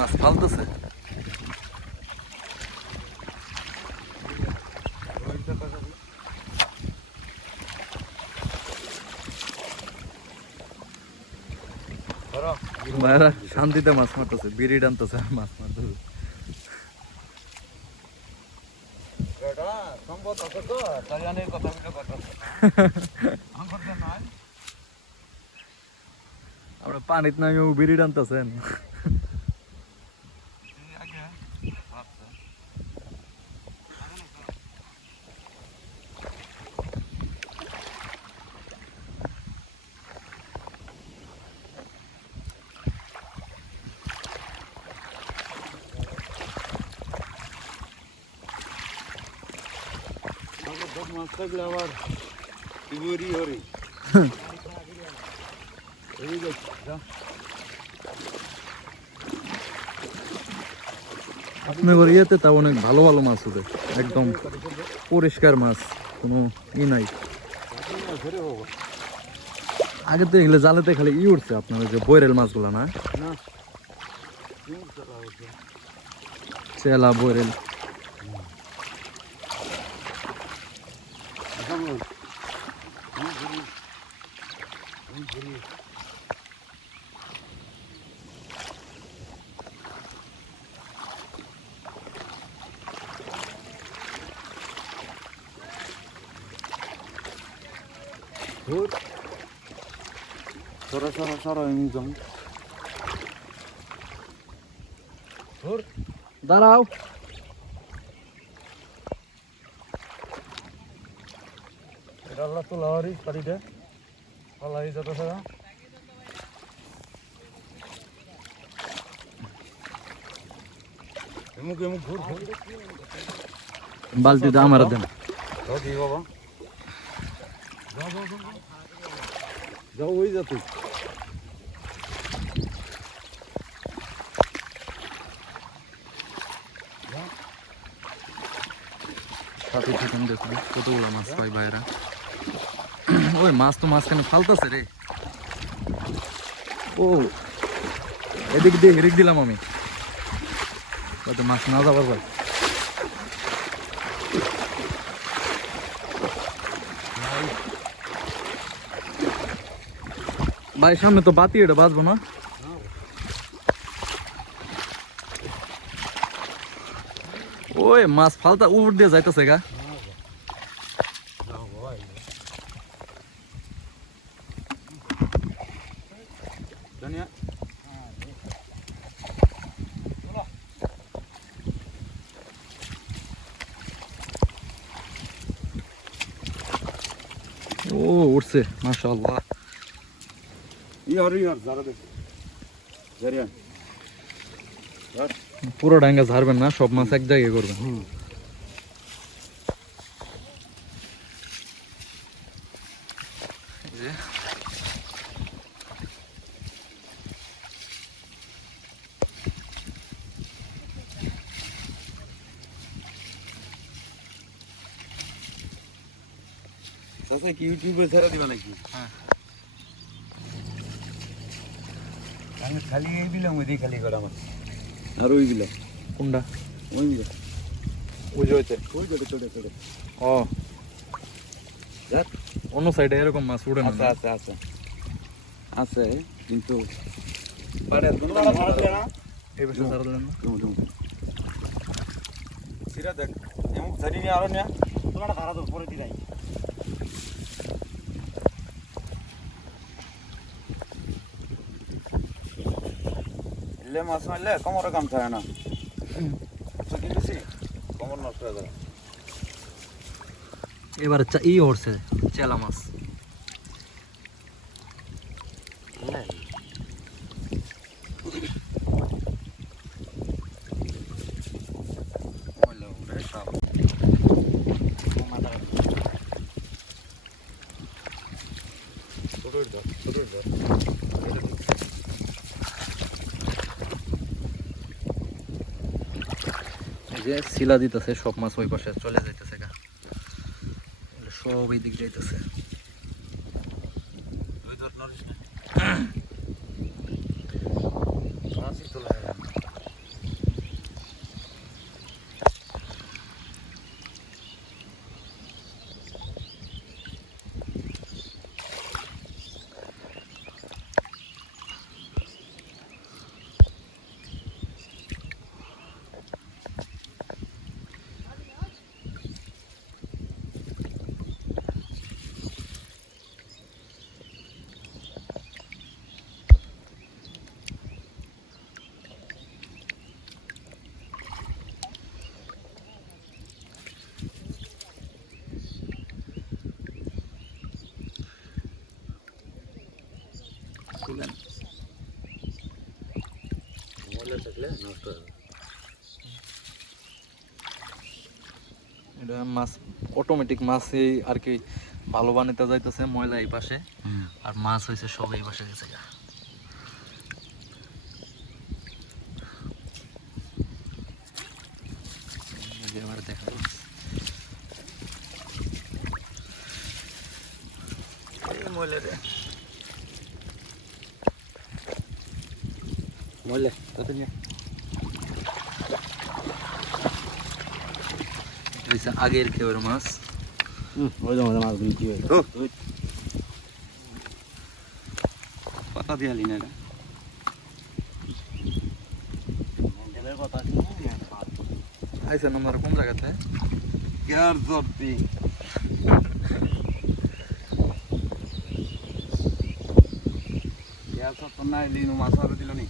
মাছ ফালতেছে। ভাইরা শান্তিতে মাছ মারতেছে, বিড়ি টানতেছে আর মাছ মারতেছে। আমরা পানিত নামিও বিড়ি টানতেছেন। মাছ থাকলে আবার ইবরি হরি আপনার ইয়েতে তা অনেক ভালো ভালো মাছ উঠে, একদম পরিষ্কার মাছ, কোনো ই নাই। আগে তো এগুলো জালেতে খালি ই উঠছে আপনার যে বৈরেল মাছগুলো না, চেলা বৈরেল। সরা একদম দাঁড়াও, এটা আল্লাহ তো লাহারি পাড়িটা আল্লাহ যত সারা এমুক এমুক ঘুর ঘুর বালতিটা আমার দেন। কি বাবা যাও ওই যাতে সাথে চিকেন দেখুন কতগুলো মাছ পাই বাইরা। ওই মাছ তো মাঝখানে ফালতাছে রে। ও এদিক দিয়ে হেরিক দিলাম আমি, হয়তো মাছ না যাবার ভাই। ভাই সামনে তো বাতি, এটা বাঁচবো না। ওই মাছ ফালতা উপর দিয়ে যাইতেছে গা। ও উঠছে মাশাআল্লাহ। ইয়ার যারা দেখ জারিয়া পুরো ডাঙ্গা ঝাড়বেন না, সব মাছ এক জায়গায় করবেন। চাচা কি ইউটিউবে ছেড়ে দিবা নাকি? হ্যাঁ আমি খালি এই দিলাম, ওই খালি করা আমার আর ওই দিলাম কোনটা? ওই ওই যে হইতে ওই ছোট ছোট ছোট ও দেখ অন্য সাইডে এরকম মাছ উড়ে না। আচ্ছা আচ্ছা আচ্ছা আছে কিন্তু এই বছর সারা দিলেন না। সিরা দেখ এমন ধরি নিয়ে আরো নিয়ে তোমার ভাড়া তো পরে দিলাই এলে মাছ মারলে কোমরে কাম থাকে না, কিন্তু কোমর নষ্ট হয়ে যাবে। এবার ই উঠছে চেলা মাছ। এই যে শিলা দিতেছে, সব মাছ ওই পাশে চলে যাইতেছে গা, সব এই দিক যাইতেছে। তুলেন। ময়লা থাকলে নষ্ট হবে। এটা মাছ অটোমেটিক মাছই আর কি ভালো বানাতে যাইতেছে, ময়লা এই পাশে আর মাছ হয়েছে সব এই পাশে গেছে গা। এই যে এবার দেখা যাচ্ছে এই ময়লা রে। ময়লা কত নিয়ে এটা হচ্ছে আগের খেয়ের মাছ। ওই যে আমাদের মাছগুলো কি হয়েছে পাতা দিয়ে আলি না এটা মন্ডলের কথা আইসে নাম্বার কোন জায়গাতে? কেয়ার জব্দি কেয়ার সব তো নাই লিনু মাছ আরো দিল নি